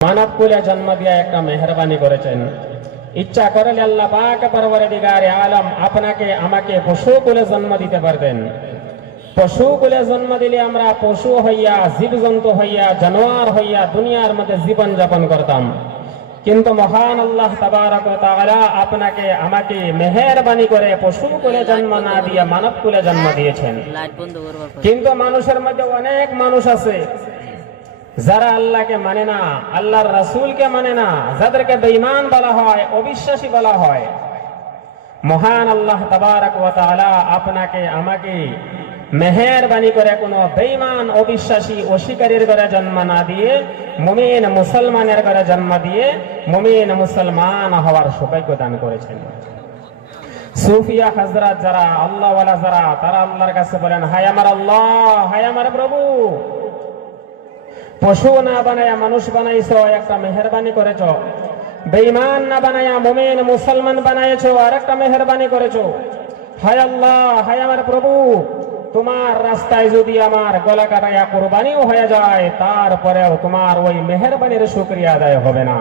মানব কুলে জন্ম দিয়ে একটা মেহেরবানি করেছেন। ইচ্ছা করলে আল্লাহ পাক পরওয়ারদিগারে আলম আপনাকে আমাকে পশু কুলে জন্ম দিতে পারতেন। পশু কুলে জন্ম দিলে আমরা পশু হইয়া, জীবজন্তু হইয়া, জানোয়ার হইয়া দুনিয়ার মধ্যে জীবন যাপন করতাম। কিন্তু মহান আল্লাহ তাবারক ওয়া তাআলা আপনাকে আমাকে মেহেরবানি করে পশু কুলে জন্ম না দিয়ে মানব কুলে জন্ম দিয়েছেন। কিন্তু মানুষের মধ্যে অনেক মানুষ আছে যারা আল্লাহকে মানে না, আল্লাহর রাসূলকে মানে না, যাদেরকে বেঈমান বলা হয়, অবিশ্বাসী বলা হয়। মহান আল্লাহ তাবারক ওয়া তাআলা আপনাকে আমাকে মেহেরবানি করে কোনো বেঈমান, অবিশ্বাসী, অস্বীকারীর ঘরে জন্ম না দিয়ে মুমিন মুসলমানের ঘরে জন্ম দিয়ে মুমিন মুসলমান হওয়ার সৌভাগ্য দান করেছেন। সুফিয়া হযরত যারা, আল্লাহওয়ালা যারা, তারা আল্লাহর কাছে বলেন, হায় আমার আল্লাহ, হায় আমার প্রভু, পশু না বানায়া মানুষ বানাইছো, একটা মেহেরবানি করেছো। বেঈমান না বানায়া মুমিন মুসলমান বানাইছো, আর একটা মেহেরবানি করেছো। হায় আল্লাহ, হায় আমার প্রভু, তোমার রাস্তায় যদি আমার গলা কাটায়া কুরবানিও হয়ে যায়, তারপরেও তোমার ওই মেহেরবানির শুকরিয়া আদায় হবে না।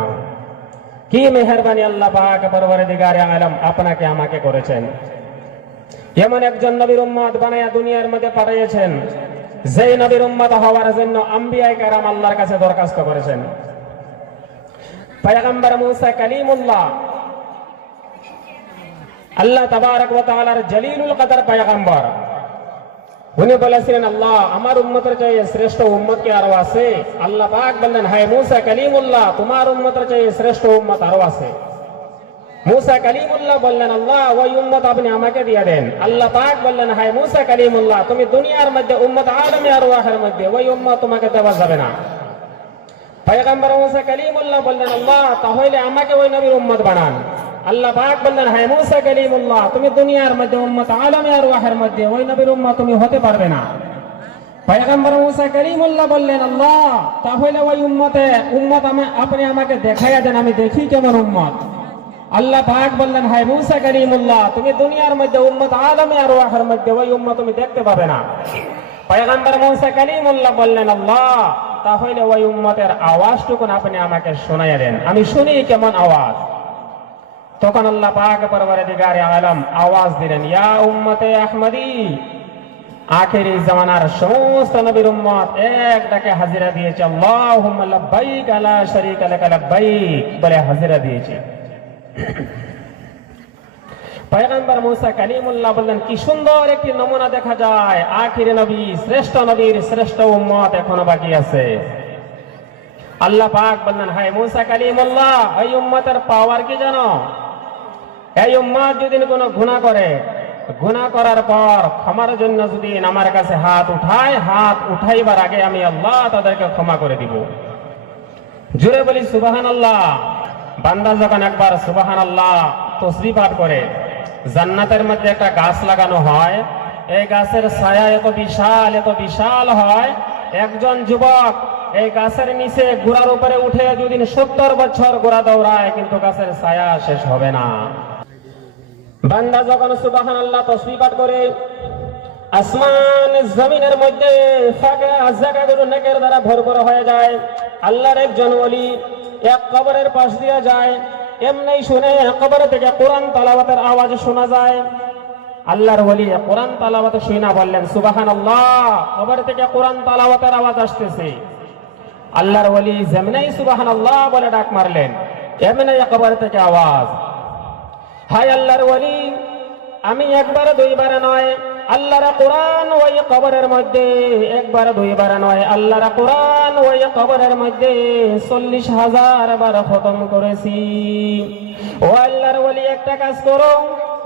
কি মেহেরবানি আল্লাহ পাক পরওয়ারদিগারে আলম আপনাকে আমাকে করেছেন। এমন একজন নবীর উম্মত বানায়া দুনিয়ার মধ্যে পাঠিয়েছেন, যেই নবীর উম্মত হওয়ার জন্য আম্বিয়া কেরাম আল্লাহর কাছে দরখাস্ত করেছেন। পয়গম্বর মুসা কালিমুল্লাহ, আল্লাহ তাবারক ওয়া তাআলার জলিলুল কদর পয়গম্বর, উনি বলেছিলেন, আল্লাহ আমার উম্মতের চেয়ে শ্রেষ্ঠ উম্মত কি আরো আছে? আল্লাহ পাক বললেন, হায় মুসা কালিমুল্লাহ, তোমার উম্মতের চেয়ে শ্রেষ্ঠ উম্মত আরো আছে। মুসা কালিমুল্লাহ বললেন, আল্লাহ ওই উম্মত আপনি আমাকে দিয়ে দেন। আল্লাহ পাক বললেন, হায় মুসা কালিমুল্লাহ, তুমি দুনিয়ার মধ্যে উম্মত আদমে আরওয়াহের মধ্যে ওই উম্মত তোমাকে দেওয়া যাবে না। পয়গম্বর মুসা কালিমুল্লাহ বললেন, আল্লাহ তাহলে আমাকে ওই নবীর উম্মত বানান। আল্লাহ পাক বললেন, হায় মুসা কালিমুল্লাহ, তুমি দুনিয়ার মধ্যে উম্মত আদমে আরওয়াহের মধ্যে ওই নবীর উম্মত তুমি হতে পারবে না। পয়গম্বর মুসা কালিমুল্লাহ বললেন, আল্লাহ তাহলে ওই উম্মত আপনি আমাকে দেখাইয়া দেন, আমি দেখি কেমন উম্মত। আল্লাহ পাক বললেন, হায় মুসা কালিমুল্লাহ, তুমি দুনিয়ার মধ্যে উম্মত আদমে আরওয়াহের মধ্যে ওই উম্মত তুমি দেখতে পাবে না। পয়গম্বর মুসা কালিমুল্লাহ বললেন, আল্লাহ তাহলে ওই উম্মতের আওয়াজটুকু আপনি আমাকে শোনাইয়া দেন, আমি শুনি কেমন আওয়াজ। তখন আল্লাহ পাক পরওয়ারদিগারে আলম আওয়াজ দিলেন, ইয়া উম্মতে আহমদী, আখেরি জামানার সমস্ত নবীর উম্মত এক ডাকে হাজিরা দিয়েছে, আল্লাহুম্মা লাব্বাইক লা শারীকা লাকা লাব্বাইক বলে হাজিরা দিয়েছে। পয়গম্বর মুসা কালিমুল্লাহ বললেন, কি সুন্দর একটি নমুনা দেখা যায়, আখিরি নবী, শ্রেষ্ঠ নবীর শ্রেষ্ঠ উম্মত এখনো বাকি আছে। আল্লাহ পাক বললেন, হায় মুসা কালিমুল্লাহ, এই উম্মতের পাওয়ার কি জানো? এই উম্মত যদি কোনো গুনাহ করে, গুনাহ করার পর ক্ষমার জন্য যদি আমার কাছে হাত উঠায়, হাত উঠাইবার আগে আমি আল্লাহ তাদেরকে ক্ষমা করে দিব। জোরে বলি সুবহানাল্লাহ। বান্দা যখন একবার সুবহানাল্লাহ তাসবিহ পাঠ করে, জান্নাতের মধ্যে একটা গাছ লাগানো হয়, এই গাছের ছায়া এত বিশাল হয়, একজন যুবক এই গাছের নিচে গোড়ার উপরে উঠে যদি 70 বছর গোড়া দৌড়ায়, কিন্তু গাছের ছায়া শেষ হবে না। বান্দা যখন সুবহানাল্লাহ তাসবিহ পাঠ করে, আসমান জমিনের মধ্যে ফাঁকা জায়গাগুলো নেকের দ্বারা ভরপুর হয়ে যায়। আল্লাহর একজন ওলি এক কবরের পাশ দিয়ে যায়, এমনি শুনে কবর থেকে কোরআন তেলাওয়াতের আওয়াজ শোনা যায়। আল্লাহর ওলি কোরআন তেলাওয়াত শুনে বললেন, সুবহানাল্লাহ, কবর থেকে কোরআন তেলাওয়াতের আওয়াজ আসতেছে। আল্লাহর ওলি যেমনি সুবহানাল্লাহ বলে ডাক মারলেন, এমনি কবর থেকে আওয়াজ। হায় আল্লাহর ওলি, আমি একবার দুইবার নয়, আল্লাহর কোরআন ওই কবরের মধ্যে একবার দুইবার নয়, আল্লাহর কোরআন ওই কবরের মধ্যে 40,000 বার খতম করেছি। ও আল্লাহর ওলি, একটা কাজ করো,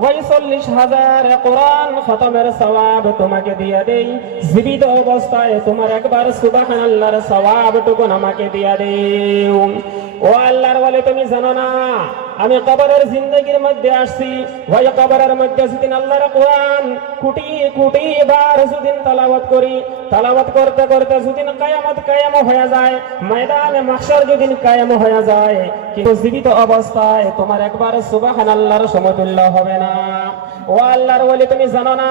ওই 40,000 কোরআন খতমের সওয়াব তোমাকে দিয়ে দেই, জীবিত অবস্থায় তোমার একবার সুবহানাল্লাহর সওয়াবটুকু আমাকে দিয়ে দেও। ও আল্লাহর ওলি, তুমি জানো না আমি কবরের জিন্দগির মধ্যে আসছি, ওই কবরের মধ্যে যেদিন আল্লাহর কোরআন কোটি কোটি বার যেদিন তেলাওয়াত করি, তেলাওয়াত করতে করতে যেদিন কিয়ামত কায়েম হয়ে যায়, ময়দানে মাহশর যেদিন কায়েম হয়ে যায়, কিন্তু জীবিত অবস্থায় তোমার একবার সুবহানাল্লাহর সমতুল্য হবে না। ও আল্লাহর ওলি, তুমি জানো না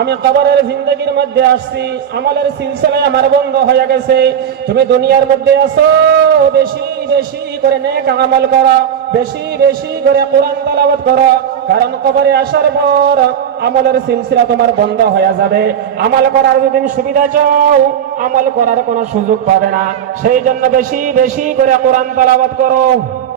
আমি কবরের জিন্দগির মধ্যে আসছি, আমলের সিলসিলায় আমার বন্ধ হয়ে গেছে। তুমি দুনিয়ার মধ্যে আসো, বেশি বেশি করে নেক আমল করো, বেশি বেশি করে কোরআন তেলাওয়াত করো, কারণ কবরে আসার পর আমলের সিলসিলা তোমার বন্ধ হয়ে যাবে। আমল করার যদি সুবিধা চাও, আমল করার কোনো সুযোগ পাবে না। সেই জন্য বেশি বেশি করে কোরআন তেলাওয়াত করো।